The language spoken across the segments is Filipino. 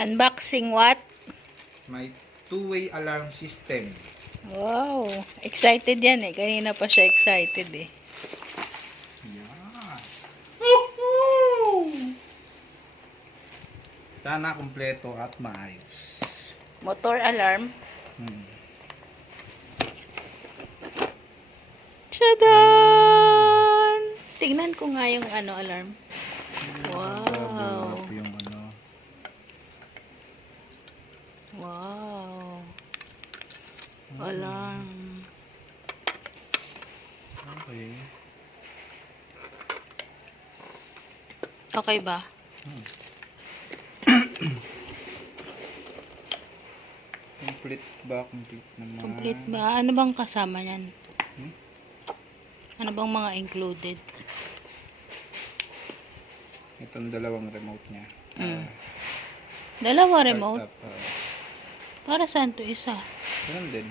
Unboxing what? My two-way alarm system. Wow, excited yan eh. Kanina pa siya excited eh. Yeah. Sana kumpleto at maayos. Motor alarm. Hmm. Tadaan! Tingnan ko nga yung alarm. Wow. Yung ano. Wow. Alarm. Okay. Okay ba? Complete ba? Complete naman. Complete ba? Ano bang kasama niyan? Hmm? Ano bang mga included? Itong dalawang remote niya. Dalawa remote? Up, Para saan to isa? ganun din.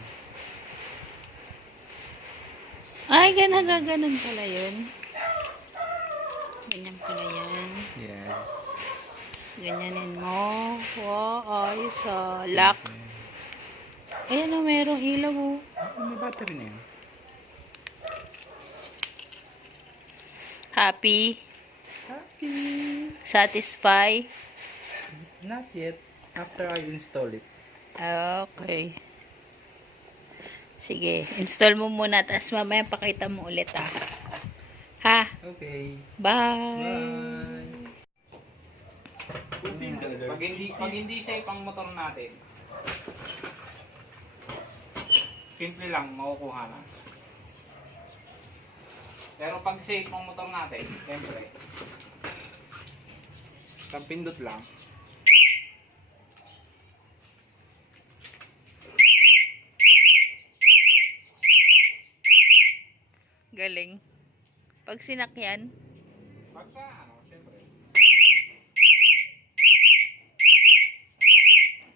Ay, ganun pala yun. Ganyan pala yan. Yes. Ganyanin mo. Wow, ayos ah. Lock. Okay. Ayan o, merong ilaw o. May battery na yan. Happy? Happy! Satisfy? Not yet. After I install it. Okay. Sige, install mo muna, tapos mamaya pakita mo ulit ah. Ha? Okay. Bye! Bye! Pag hindi safe ang motor natin, simple lang, makukuha na. Pero pag safe ang motor natin, siyempre, pag pindot lang, Galing. Pag sinakyan, pagka siyempre,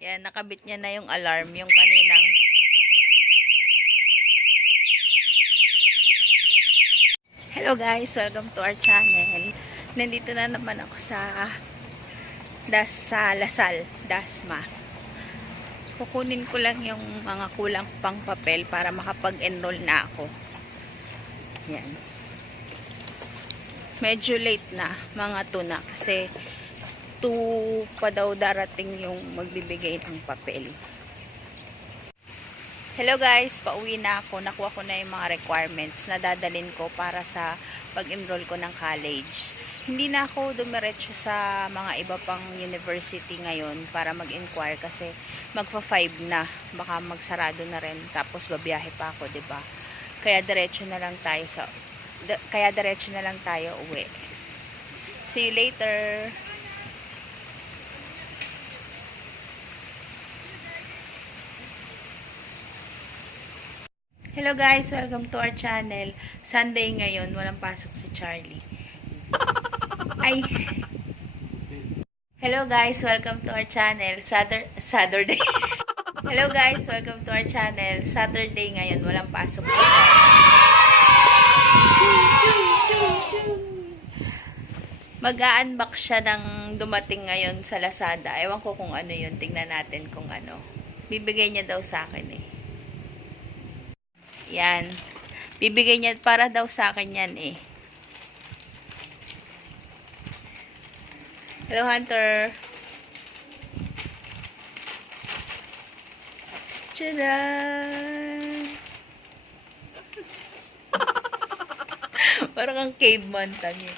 yan, nakabit niya na yung alarm, yung kaninang. Hello guys, welcome to our channel. Nandito na naman ako sa Lasal, Dasma. Kukunin ko lang yung mga kulang pang papel para makapag-enroll na ako. Yan. Medyo late na, mga 2 na kasi 2 pa daw darating yung magbibigay ng papel. Hello guys, pauwi na ako. Nakuha ko na yung mga requirements na dadalhin ko para sa pag-enroll ko ng college. Hindi na ako dumiretso sa mga iba pang university ngayon para mag-inquire kasi magpa 5 na. Baka magsarado na rin tapos babiyahe pa ako, 'di ba? Kaya diretso na lang tayo uwi. See you later. Hello guys, welcome to our channel. Sunday ngayon, walang pasok si Charlie. Ay. Hello guys, welcome to our channel. Saturday. Hello guys, welcome to our channel. Saturday ngayon, walang pasok si Mag-a-unbox siya ng dumating ngayon sa Lazada. Ewan ko kung ano yun. Tingnan natin kung ano. Bibigay niya daw sa akin eh. Yan. Bibigay niya para daw sa akin yan eh. Hello Hunter. Tchadan! Parang kang caveman tangi.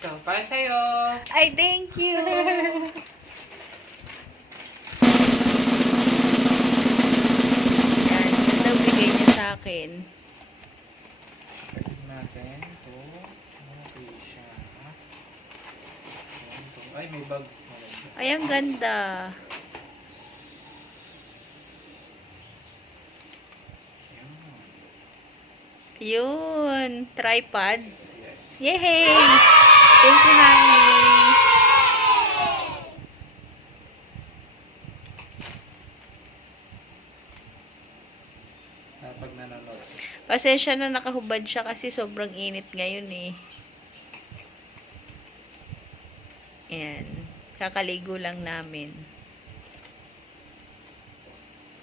ito, para sa'yo! Ay, thank you! Yan, yun daw bigay niya sa akin. Natin ito. Okay siya. Ay, may bag. Ay, ang ganda. Yun, tripod. Yes. Yay! Thank you, honey. Pasensya na nakahubad siya kasi sobrang init ngayon eh. Ayan. Kakaligo lang namin.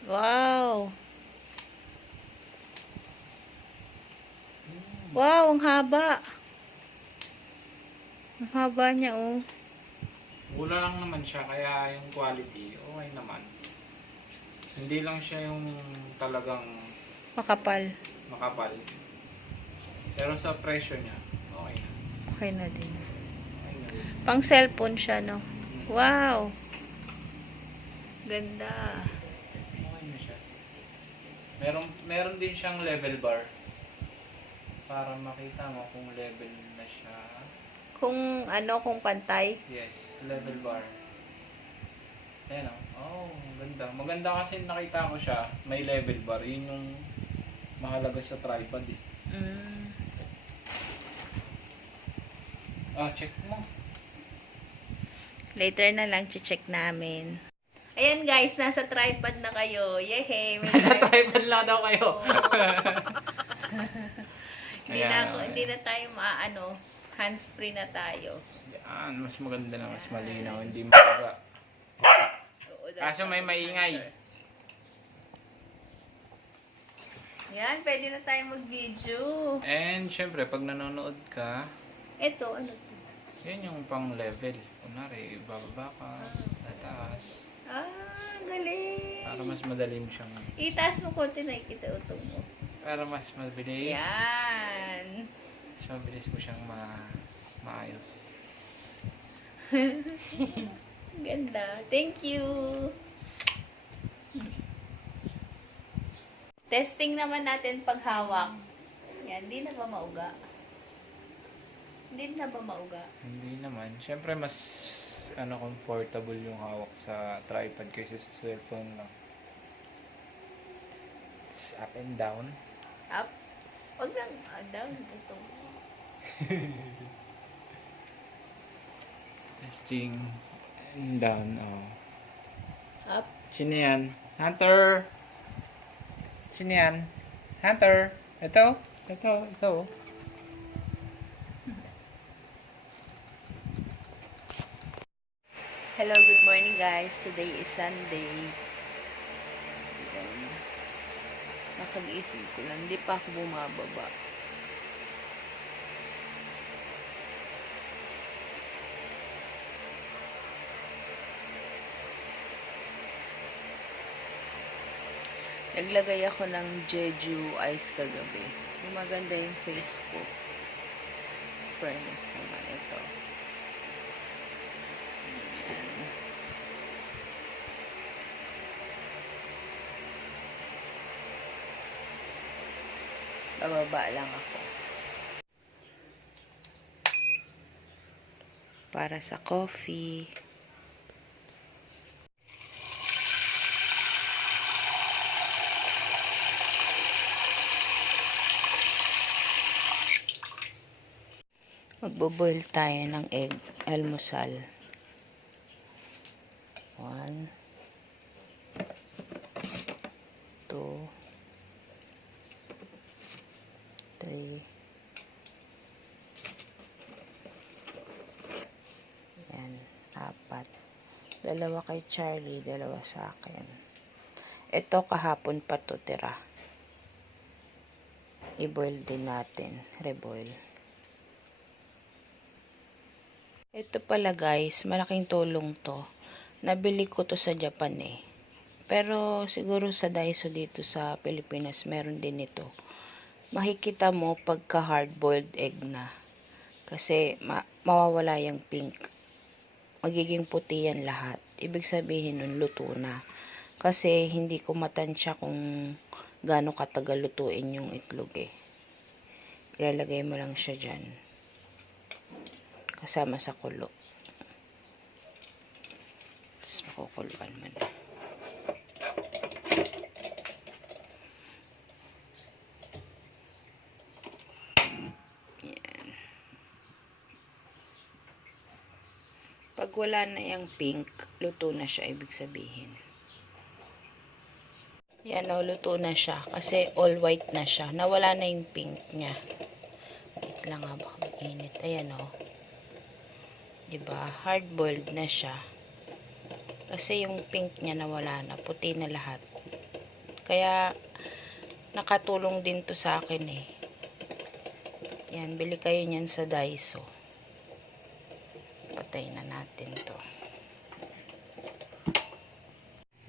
Wow! Wow, ang haba. Ang haba niya, oh. Wala lang naman siya, kaya yung quality, okay naman. Hindi lang siya yung talagang Makapal. makapal. Pero sa presyo niya, okay na. Okay na din. Okay na rin. Pang cellphone siya, no? Wow! Ganda. Okay na siya. Meron din siyang level bar. Para makita mo kung level na siya. Kung ano, kung pantay. Yes, level bar. Ayan o. Oh, ganda. Maganda kasi nakita ko siya, may level bar. Yun yung mahalaga sa tripod eh. Ah, check mo. Later na lang, check namin. Ayan guys, nasa tripod na kayo. Yehey! May Sa tripod lang daw kayo. Hindi na tayo hands-free na tayo. Yan, mas maganda na, mas malinaw, hindi mabaga. Kaso may maingay. Yan, pwede na tayo mag-video. And syempre, pag nanonood ka, Ito, ano to? yan yung pang level. Kunwari, bababa ka, tataas. Galing. Para mas madali mo siyang, Itaas mo konti, nakikita utong mo. para mas mabilis. Yan. Mas mabilis mo siyang maayos. Ganda. Thank you. Testing naman natin paghawak. Yan, di na ba mauga? Hindi na ba mauga? Hindi naman. Syempre, mas comfortable yung hawak sa tripod kaysa sa cellphone lang. It's up and down. Up. Huwag lang, down. Ito. Testing and down. Oh. Up. Sino yan? Hunter! Sino yan? Hunter! Ito? Ito. Hello, good morning guys. Today is Sunday. Ayan. Nakag-isip ko lang. Hindi pa ako bumababa. Naglagay ako ng Jeju ice kagabi. Maganda yung face ko. Fairness naman ito. Ayan. Bababa lang ako. Para sa coffee. Magbo-boil tayo ng egg almusal. 1 2 3 yan, 4. Dalawa kay Charlie, dalawa sa akin. Ito kahapon pa to tira. I-boil din natin, reboil. Ito pala guys, malaking tulong to. Nabili ko to sa Japan eh. Pero siguro sa Daiso dito sa Pilipinas meron din ito. Makikita mo pagka hard-boiled egg na. Kasi mawawala yung pink. Magiging puti yan lahat. Ibig sabihin nun luto na. Kasi hindi ko matansya kung gaano katagal lutuin yung itlog eh. Ilalagay mo lang siya dyan. Kasama sa kulo. Tapos makukuluan mo na. Yan. Pag wala na yung pink, luto na siya, ibig sabihin. Yan o, luto na siya. Kasi all white na siya. Nawala na yung pink niya. Wait lang nga, baka mainit. Ayan o. Diba? Hard boiled na siya. Kasi yung pink niya nawala na. Puti na lahat. Kaya, nakatulong din to sa akin eh. Yan, bili kayo niyan sa Daiso. Patay na natin to.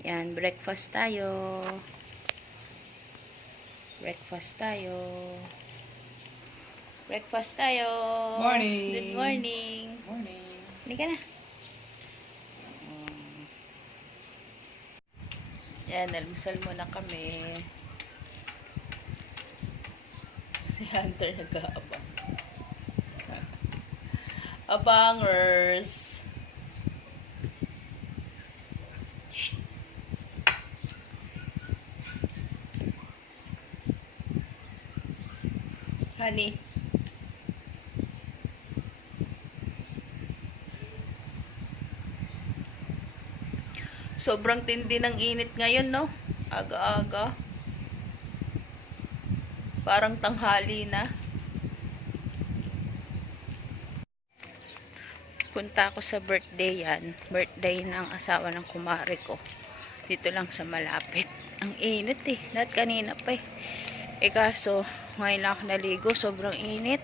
Yan, breakfast tayo. Breakfast tayo. Breakfast tayo. Morning! Good morning. Morning! Hindi ka na. Yan, almusal muna kami. Si Hunter nag-aabang. Abangers. Honey. Sobrang tindi ng init ngayon, no? Aga-aga. Parang tanghali na. Punta ako sa birthday yan. Birthday ng asawa ng kumare ko. Dito lang sa malapit. Ang init eh. Lahat kanina pa eh. Eh kaso, ngayon lang ako naligo. Sobrang init.